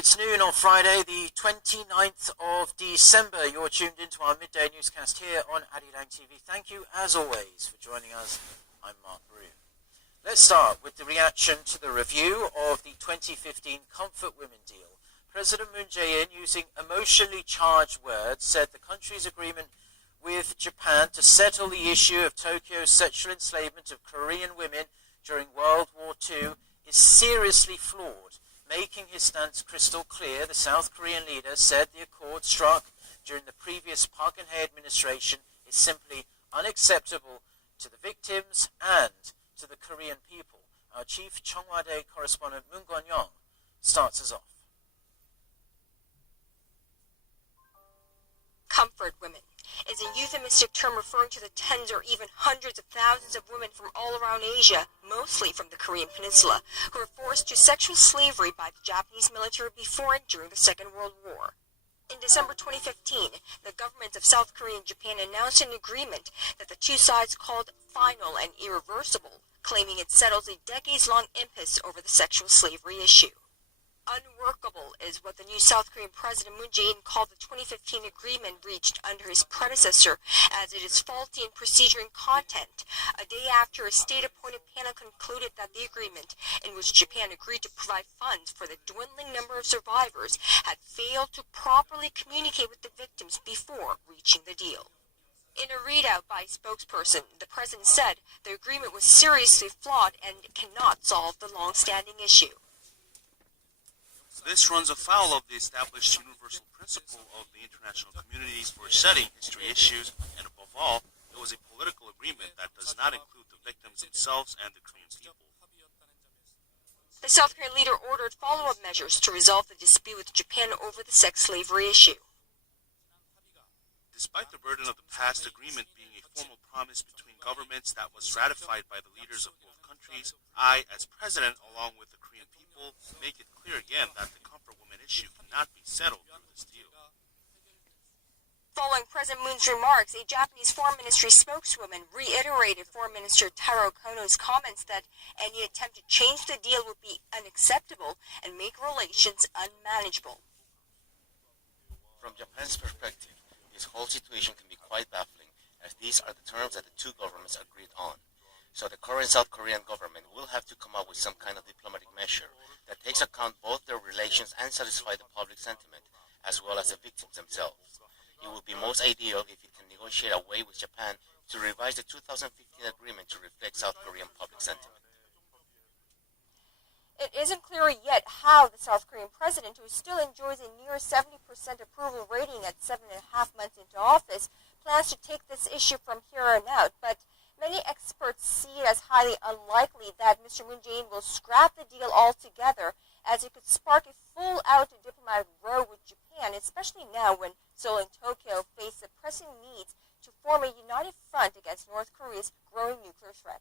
it's noon on Friday, the 29th of December. You're tuned into our midday newscast here on Arirang TV. Thank you, as always, for joining us. I'm Mark Brew. Let's start with the reaction to the review of the 2015 Comfort Women deal. President Moon Jae-in, using emotionally charged words, said the country's agreement with Japan to settle the issue of Tokyo's sexual enslavement of Korean women during World War II is seriously flawed. Making his stance crystal clear, the South Korean leader said the accord struck during the previous Park Geun-hye administration is simply unacceptable to the victims and to the Korean people. Our chief Cheonghwa-dae correspondent Moon Gon-young starts us off. Comfort women is a euphemistic term referring to the tens or even hundreds of thousands of women from all around Asia, mostly from the Korean Peninsula, who were forced to sexual slavery by the Japanese military before and during the Second World War. In December 2015, the governments of South Korea and Japan announced an agreement that the two sides called final and irreversible, claiming it settles a decades-long impasse over the sexual slavery issue. Unworkable is what the new South Korean President Moon Jae-in called the 2015 agreement reached under his predecessor, as it is faulty in procedure and content, a day after a state-appointed panel concluded that the agreement, in which Japan agreed to provide funds for the dwindling number of survivors, had failed to properly communicate with the victims before reaching the deal. In a readout by a spokesperson, the president said the agreement was seriously flawed and cannot solve the long-standing issue. This runs afoul of the established universal principle of the international community for setting history issues, and above all, it was a political agreement that does not include the victims themselves and the Korean people. The South Korean leader ordered follow-up measures to resolve the dispute with Japan over the sex slavery issue. Despite the burden of the past agreement being a formal promise between governments that was ratified by the leaders of both countries, I, as president, along with the Korean people, make it clear again that the comfort women issue cannot be settled through this deal. Following President Moon's remarks, a Japanese Foreign Ministry spokeswoman reiterated Foreign Minister Taro Kono's comments that any attempt to change the deal would be unacceptable and make relations unmanageable. From Japan's perspective, this whole situation can be quite baffling, as these are the terms that the two governments agreed on. So the current South Korean government will have to come up with some kind of diplomatic measure that takes account both their relations and satisfy the public sentiment, as well as the victims themselves. It would be most ideal if it can negotiate a way with Japan to revise the 2015 agreement to reflect South Korean public sentiment. It isn't clear yet how the South Korean president, who still enjoys a near 70% approval rating at 7.5 months into office, plans to take this issue from here on out, but many experts see it as highly unlikely that Mr. Moon Jae-in will scrap the deal altogether, as it could spark a full-out diplomatic row with Japan, especially now when Seoul and Tokyo face the pressing needs to form a united front against North Korea's growing nuclear threat.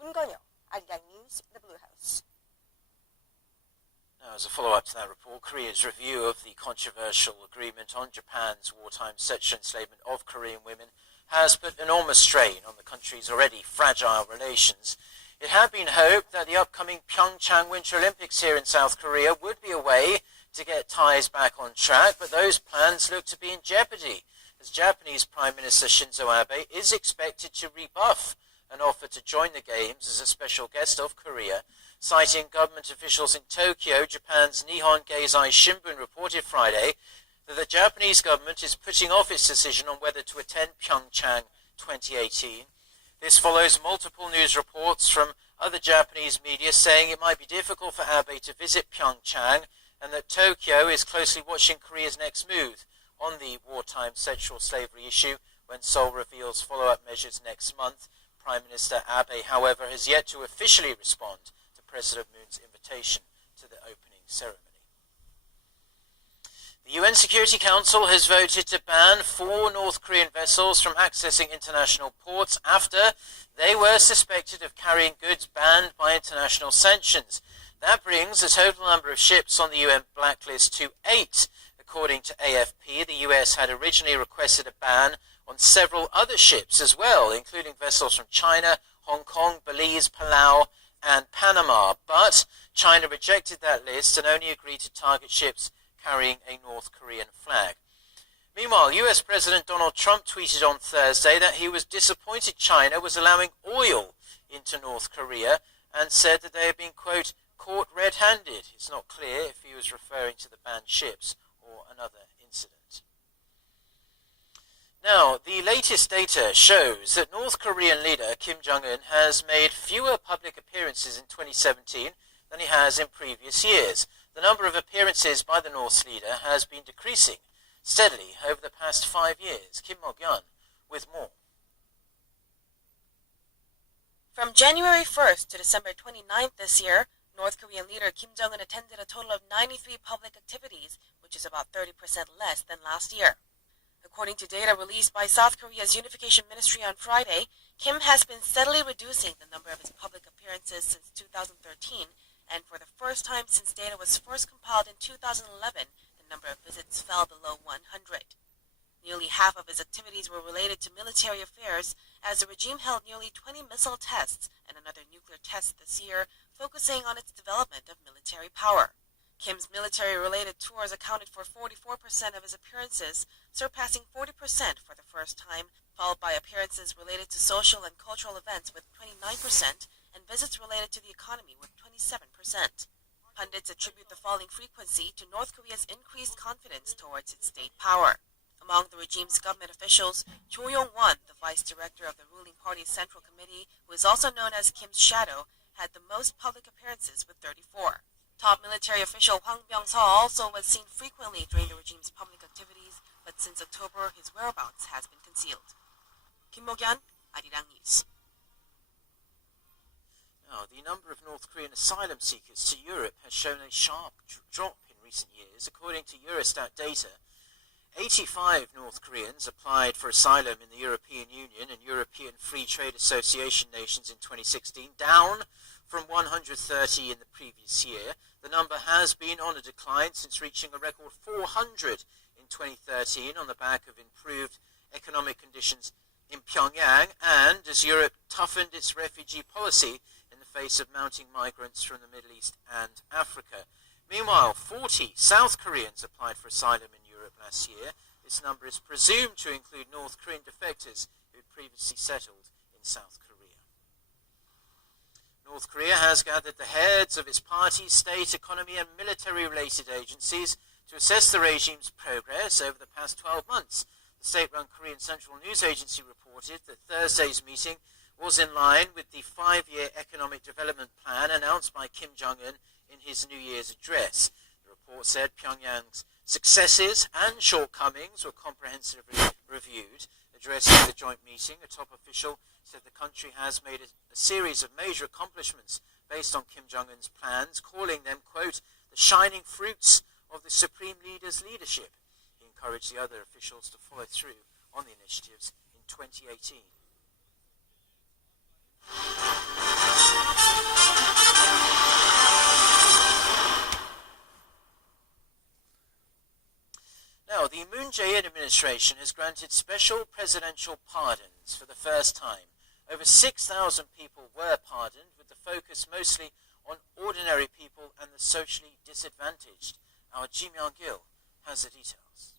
Moon Gon-young, Arirang News, the Blue House. Now, as a follow-up to that report, Korea's review of the controversial agreement on Japan's wartime sexual enslavement of Korean women has put enormous strain on the country's already fragile relations. It had been hoped that the upcoming Pyeongchang Winter Olympics here in South Korea would be a way to get ties back on track, but those plans look to be in jeopardy, as Japanese Prime Minister Shinzo Abe is expected to rebuff an offer to join the Games as a special guest of Korea. Citing government officials in Tokyo, Japan's Nihon Keizai Shimbun reported Friday that the Japanese government is putting off its decision on whether to attend Pyeongchang 2018. This follows multiple news reports from other Japanese media saying it might be difficult for Abe to visit Pyeongchang, and that Tokyo is closely watching Korea's next move on the wartime sexual slavery issue when Seoul reveals follow-up measures next month. Prime Minister Abe, however, has yet to officially respond to President Moon's invitation to the opening ceremony. The UN Security Council has voted to ban 4 North Korean vessels from accessing international ports after they were suspected of carrying goods banned by international sanctions. That brings the total number of ships on the UN blacklist to 8. According to AFP, the US had originally requested a ban on several other ships as well, including vessels from China, Hong Kong, Belize, Palau, and Panama, but China rejected that list and only agreed to target ships carrying a North Korean flag. Meanwhile, US President Donald Trump tweeted on Thursday that he was disappointed China was allowing oil into North Korea and said that they had been, quote, caught red-handed. It's not clear if he was referring to the banned ships or another incident. Now, the latest data shows that North Korean leader Kim Jong-un has made fewer public appearances in 2017 than he has in previous years. The number of appearances by the North's leader has been decreasing steadily over the past 5 years. Kim Mok-yeon with more. From January 1st to December 29th this year, North Korean leader Kim Jong-un attended a total of 93 public activities, which is about 30% less than last year. According to data released by South Korea's Unification Ministry on Friday, Kim has been steadily reducing the number of his public appearances since 2013, and for the first time since data was first compiled in 2011, the number of visits fell below 100. Nearly half of his activities were related to military affairs, as the regime held nearly 20 missile tests and another nuclear test this year, focusing on its development of military power. Kim's military-related tours accounted for 44% of his appearances, surpassing 40% for the first time, followed by appearances related to social and cultural events with 29% and visits related to the economy with 27%. Pundits attribute the falling frequency to North Korea's increased confidence towards its state power. Among the regime's government officials, Cho Yong-won, the vice director of the ruling party's Central Committee, who is also known as Kim's shadow, had the most public appearances with 34. Top military official Hwang Byung-seo also was seen frequently during the regime's public activities, but since October, his whereabouts has been concealed. Kim Mok-yeon, Arirang News. Now, the number of North Korean asylum seekers to Europe has shown a sharp drop in recent years. According to Eurostat data, 85 North Koreans applied for asylum in the European Union and European Free Trade Association nations in 2016, down from 130 in the previous year. The number has been on a decline since reaching a record 400 in 2013 on the back of improved economic conditions in Pyongyang and as Europe toughened its refugee policy in the face of mounting migrants from the Middle East and Africa. Meanwhile, 40 South Koreans applied for asylum in Europe last year. This number is presumed to include North Korean defectors who had previously settled in South Korea. North Korea has gathered the heads of its party, state, economy and military-related agencies to assess the regime's progress over the past 12 months. The state-run Korean Central News Agency reported that Thursday's meeting was in line with the 5-year economic development plan announced by Kim Jong-un in his New Year's address. The report said Pyongyang's successes and shortcomings were comprehensively reviewed. Addressing the joint meeting, a top official said the country has made a series of major accomplishments based on Kim Jong-un's plans, calling them, quote, the shining fruits of the Supreme Leader's leadership. He encouraged the other officials to follow through on the initiatives in 2018. Now, the Moon Jae-in administration has granted special presidential pardons for the first time. Over 6,000 people were pardoned, with the focus mostly on ordinary people and the socially disadvantaged. Our Ji Myung-gil has the details.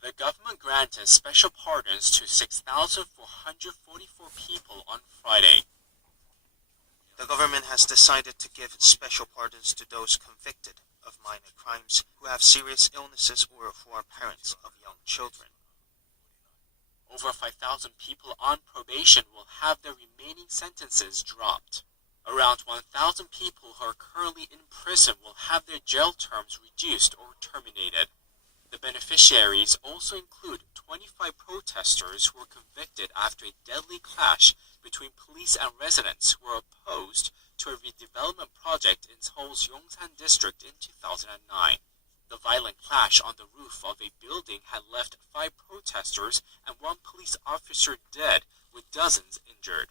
The government granted special pardons to 6,444 people on Friday. The government has decided to give special pardons to those convicted of minor crimes who have serious illnesses or who are parents of young children. Over 5,000 people on probation will have their remaining sentences dropped. Around 1,000 people who are currently in prison will have their jail terms reduced or terminated. The beneficiaries also include 25 protesters who were convicted after a deadly clash between police and residents who were opposed to a redevelopment project in Seoul's Yongsan district in 2009. The violent clash on the roof of a building had left 5 protesters and 1 police officer dead, with dozens injured.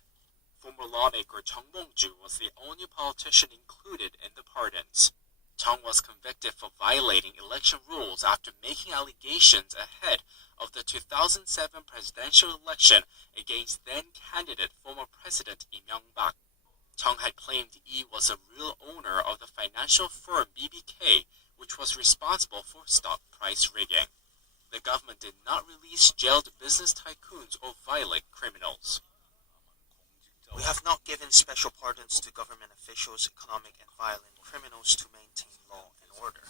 Former lawmaker Chung Mong-ju was the only politician included in the pardons. Chung was convicted for violating election rules after making allegations ahead of the 2007 presidential election against then-candidate former President Lee Myung-bak. Chung had claimed Lee was a real owner of the financial firm BBK, which was responsible for stock price rigging. The government did not release jailed business tycoons or violent criminals. We have not given special pardons to government officials, economic and violent criminals to maintain law and order.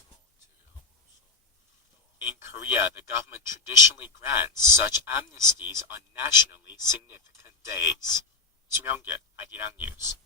In Korea, the government traditionally grants such amnesties on nationally significant days. 심영길, 아리랑 뉴스.